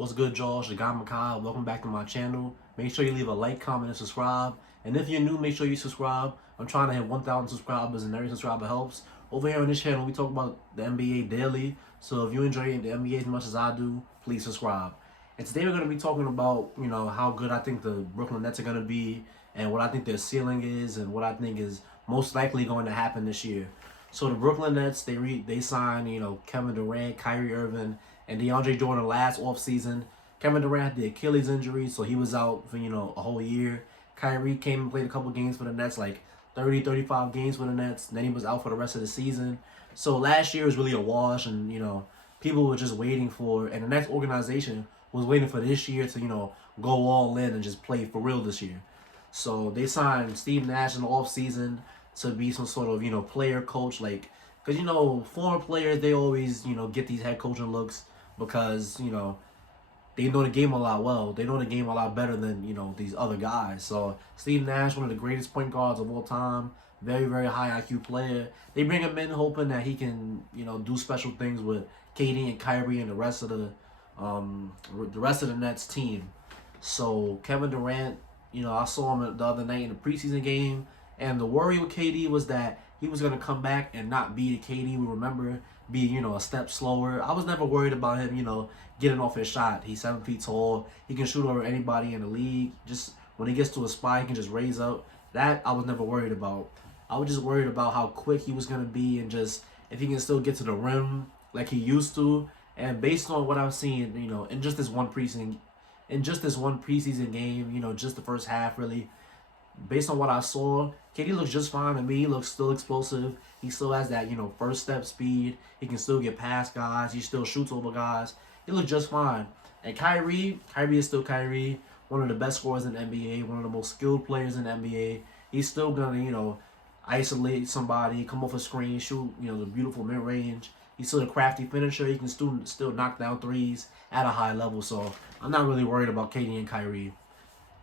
What's good, Josh? The guy Makai. Welcome back to my channel. Make sure you leave a like, comment, and subscribe. And if you're new, make sure you subscribe. I'm trying to hit 1,000 subscribers, and every subscriber helps. Over here on this channel, we talk about the NBA daily. So if you enjoy the NBA as much as I do, please subscribe. And today we're going to be talking about, how good I think the Brooklyn Nets are going to be, and what I think their ceiling is, and what I think is most likely going to happen this year. So the Brooklyn Nets, they signed, Kevin Durant, Kyrie Irving, and DeAndre Jordan last offseason. Kevin Durant had the Achilles injury, so he was out for, a whole year. Kyrie came and played a couple games for the Nets, like 30, 35 games for the Nets. Then he was out for the rest of the season. So last year was really a wash, and, people were just waiting for, and the next organization was waiting for this year to, go all in and just play for real this year. So they signed Steve Nash in the offseason to be some sort of, player coach, like, because, former players, they always, get these head coaching looks because, they know the game a lot well. They know the game a lot better than, these other guys. So Steve Nash, one of the greatest point guards of all time, very, very high IQ player. They bring him in hoping that he can, do special things with KD and Kyrie and the rest of the Nets team. So Kevin Durant, I saw him the other night in the preseason game, and the worry with KD was that he was going to come back and not be the KD we remember, be, a step slower. I was never worried about him, getting off his shot. He's 7 feet tall. He can shoot over anybody in the league. Just when he gets to a spot, he can just raise up. That I was never worried about. I was just worried about how quick he was going to be and just if he can still get to the rim like he used to. And based on what I've seen, in just this one preseason game, just the first half really, based on what I saw, KD looks just fine to me. He looks still explosive. He still has that, first step speed. He can still get past guys. He still shoots over guys. He looks just fine. And Kyrie is still Kyrie, one of the best scorers in the NBA, one of the most skilled players in the NBA. He's still gonna, isolate somebody, come off a screen, shoot, the beautiful mid range. He's still a crafty finisher. He can still knock down threes at a high level. So I'm not really worried about KD and Kyrie.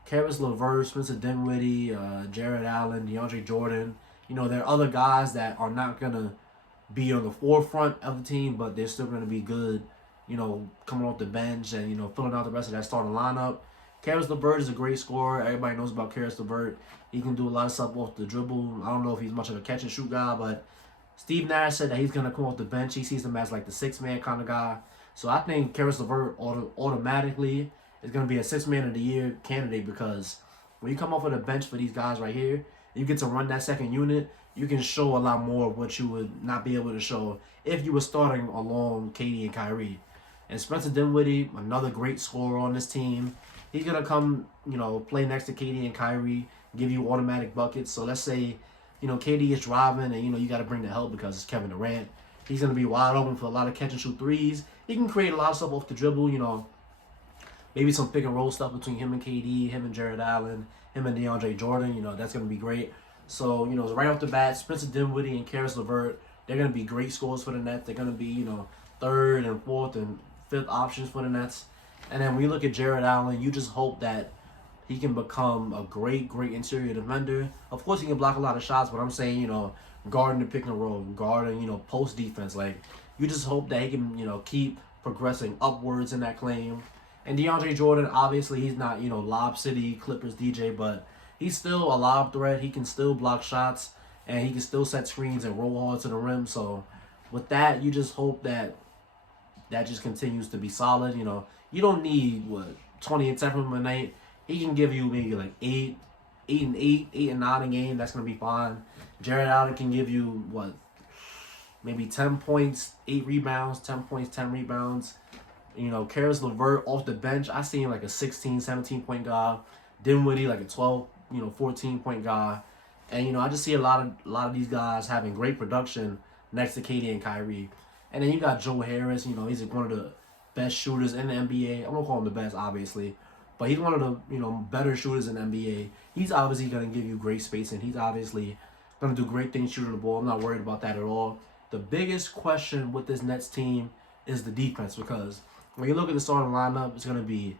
Caris LeVert, Spencer Dinwiddie, Jared Allen, DeAndre Jordan. There are other guys that are not going to be on the forefront of the team, but they're still going to be good, coming off the bench and, filling out the rest of that starting lineup. Caris LeVert is a great scorer. Everybody knows about Caris LeVert. He can do a lot of stuff off the dribble. I don't know if he's much of a catch and shoot guy, but Steve Nash said that he's going to come off the bench. He sees him as like the six-man kind of guy. So I think Caris LeVert automatically is going to be a six-man of the year candidate because when you come off of the bench for these guys right here, you get to run that second unit, you can show a lot more of what you would not be able to show if you were starting along KD and Kyrie. And Spencer Dinwiddie, another great scorer on this team. He's going to come, play next to KD and Kyrie, give you automatic buckets. So let's say, KD is driving and, you got to bring the help because it's Kevin Durant. He's going to be wide open for a lot of catch and shoot threes. He can create a lot of stuff off the dribble, maybe some pick and roll stuff between him and KD, him and Jared Allen, him and DeAndre Jordan. That's going to be great. So, right off the bat, Spencer Dinwiddie and Caris LeVert, they're going to be great scores for the Nets. They're going to be, third and fourth and fifth options for the Nets. And then when you look at Jared Allen, you just hope that he can become a great, great interior defender. Of course, he can block a lot of shots, but I'm saying, guarding the pick and roll, guarding, post defense. Like, you just hope that he can, keep progressing upwards in that claim. And DeAndre Jordan, obviously, he's not, Lob City Clippers DJ, but he's still a lob threat. He can still block shots, and he can still set screens and roll hard to the rim. So, with that, you just hope that just continues to be solid. You don't need, 20 and 10 from him a night. He can give you maybe like 8 and 9 a game. That's going to be fine. Jared Allen can give you, maybe 10 points, 8 rebounds, 10 points, 10 rebounds. Caris LeVert off the bench, I see him like a 16, 17-point guy. Dinwiddie like a 12, 14-point guy. And, I just see a lot of these guys having great production next to KD and Kyrie. And then you got Joe Harris, he's one of the best shooters in the NBA. I'm going to call him the best, obviously. But he's one of the, better shooters in the NBA. He's obviously going to give you great spacing. He's obviously going to do great things shooting the ball. I'm not worried about that at all. The biggest question with this Nets team is the defense because when you look at the starting lineup, it's going to be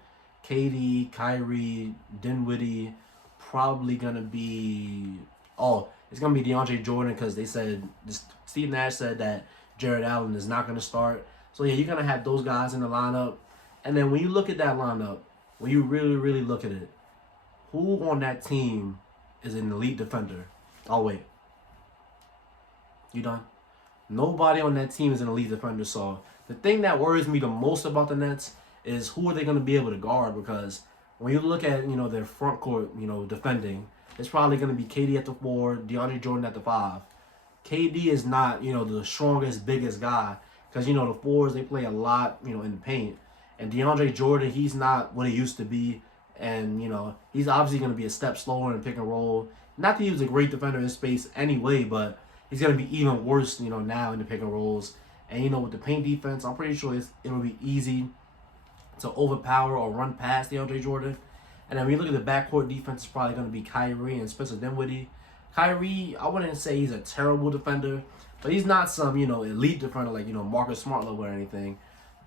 KD, Kyrie, Dinwiddie, probably going to be... it's going to be DeAndre Jordan because they said... Steve Nash said that Jared Allen is not going to start. So, yeah, you're going to have those guys in the lineup. And then when you look at that lineup, when you really, really look at it, who on that team is an elite defender? Oh, wait. You done? Nobody on that team is an elite defender. So the thing that worries me the most about the Nets is who are they going to be able to guard? Because when you look at, their front court, defending, it's probably going to be KD at the 4, DeAndre Jordan at the 5. KD is not, the strongest, biggest guy. Because, the 4s, they play a lot, in the paint. And DeAndre Jordan, he's not what he used to be. And, he's obviously going to be a step slower in pick and roll. Not that he was a great defender in space anyway, but he's going to be even worse, now in the pick and rolls. And, with the paint defense, I'm pretty sure it'll be easy to overpower or run past DeAndre Jordan. And then when you look at the backcourt defense, it's probably going to be Kyrie and Spencer Dinwiddie. Kyrie, I wouldn't say he's a terrible defender, but he's not some, elite defender like, Marcus Smart level or anything.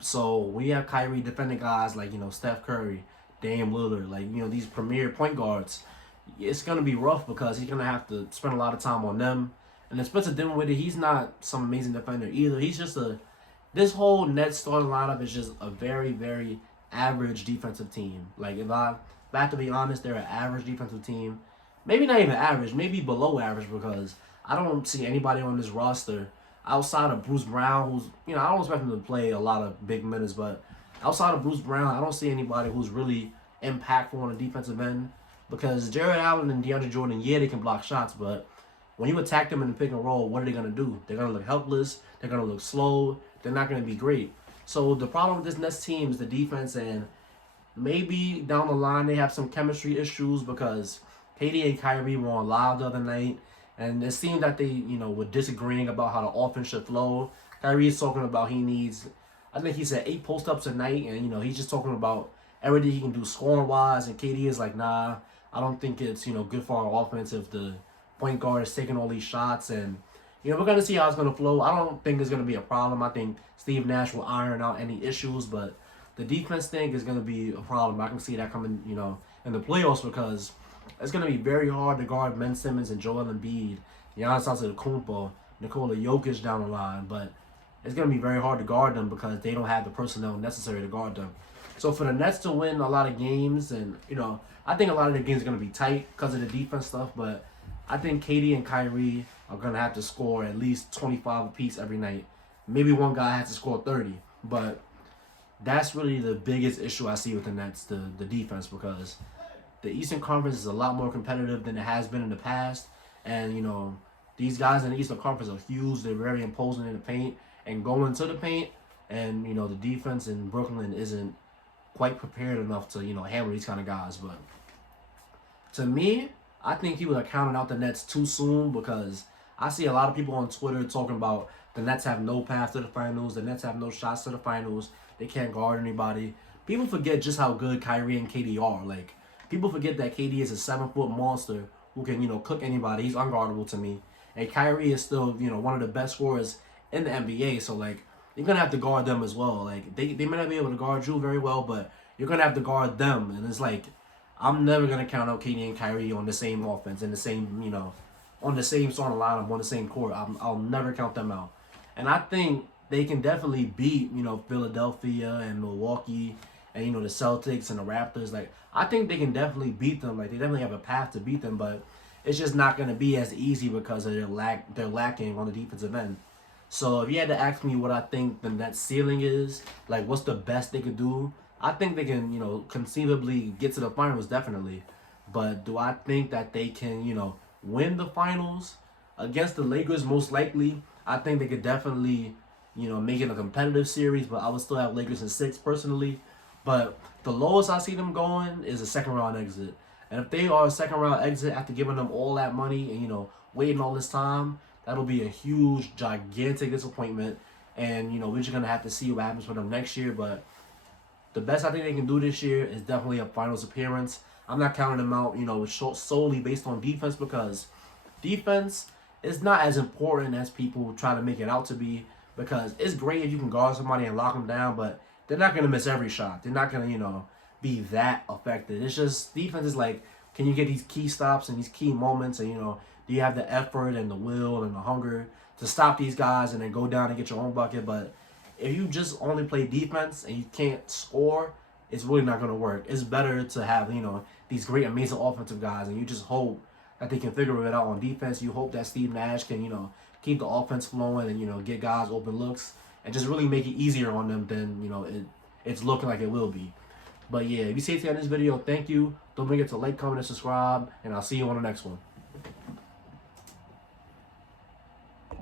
So when you have Kyrie defending guys like, Steph Curry, Dame Lillard, like, these premier point guards, it's going to be rough because he's going to have to spend a lot of time on them. And then Spencer Dinwiddie, he's not some amazing defender either. He's just this whole Nets starting lineup is just a very, very average defensive team. Like, if I have to be honest, they're an average defensive team. Maybe not even average, maybe below average, because I don't see anybody on this roster outside of Bruce Brown, who's, I don't expect him to play a lot of big minutes, but outside of Bruce Brown, I don't see anybody who's really impactful on the defensive end, because Jared Allen and DeAndre Jordan, yeah, they can block shots, but when you attack them in the pick and roll, what are they going to do? They're going to look helpless. They're going to look slow. They're not going to be great. So the problem with this Nets team is the defense, and maybe down the line they have some chemistry issues because KD and Kyrie were on live the other night, and it seemed that they, were disagreeing about how the offense should flow. Kyrie is talking about he needs, I think he said 8 post-ups a night, and, he's just talking about everything he can do scoring-wise, and KD is like, nah, I don't think it's, good for our offense if the point guard is taking all these shots, and, we're going to see how it's going to flow. I don't think it's going to be a problem. I think Steve Nash will iron out any issues, but the defense thing is going to be a problem. I can see that coming, in the playoffs, because it's going to be very hard to guard Ben Simmons and Joel Embiid, Giannis Antetokounmpo, Nikola Jokic down the line, but it's going to be very hard to guard them because they don't have the personnel necessary to guard them. So for the Nets to win a lot of games, and, I think a lot of the games are going to be tight because of the defense stuff, but I think KD and Kyrie are going to have to score at least 25 apiece every night. Maybe one guy has to score 30, but that's really the biggest issue I see with the Nets, the defense, because the Eastern Conference is a lot more competitive than it has been in the past. And, these guys in the Eastern Conference are huge. They're very imposing in the paint and going to the paint. And, the defense in Brooklyn isn't quite prepared enough to, handle these kind of guys. But to me, I think people are counting out the Nets too soon, because I see a lot of people on Twitter talking about the Nets have no path to the finals. The Nets have no shots to the finals. They can't guard anybody. People forget just how good Kyrie and KD are. Like, people forget that KD is a 7-foot monster who can, cook anybody. He's unguardable to me. And Kyrie is still, one of the best scorers in the NBA. So, like, you're going to have to guard them as well. Like, they may not be able to guard you very well, but you're going to have to guard them. And it's like, I'm never going to count out KD and Kyrie on the same offense and the same, on the same starting lineup, on the same court. I'll never count them out. And I think they can definitely beat, Philadelphia and Milwaukee and, the Celtics and the Raptors. Like, I think they can definitely beat them. Like, they definitely have a path to beat them, but it's just not going to be as easy because of they're lacking on the defensive end. So if you had to ask me what I think the Nets ceiling is, like what's the best they could do, I think they can, conceivably get to the finals, definitely. But do I think that they can, win the finals against the Lakers? Most likely. I think they could definitely, make it a competitive series, but I would still have Lakers in 6 personally. But the lowest I see them going is a second round exit. And if they are a second round exit after giving them all that money and, waiting all this time, that'll be a huge, gigantic disappointment. And, we're just going to have to see what happens for them next year. But the best I think they can do this year is definitely a finals appearance. I'm not counting them out, solely based on defense, because defense is not as important as people try to make it out to be, because it's great if you can guard somebody and lock them down, but they're not going to miss every shot. They're not going to, be that effective. It's just defense is like, can you get these key stops and these key moments, and, do you have the effort and the will and the hunger to stop these guys and then go down and get your own bucket? But if you just only play defense and you can't score, it's really not going to work. It's better to have, you know, these great, amazing offensive guys, and you just hope that they can figure it out on defense. You hope that Steve Nash can, you know, keep the offense flowing and, you know, get guys open looks and just really make it easier on them than, you know, it's looking like it will be. But yeah, if you see it in this video, thank you. Don't forget to like, comment, and subscribe, and I'll see you on the next one.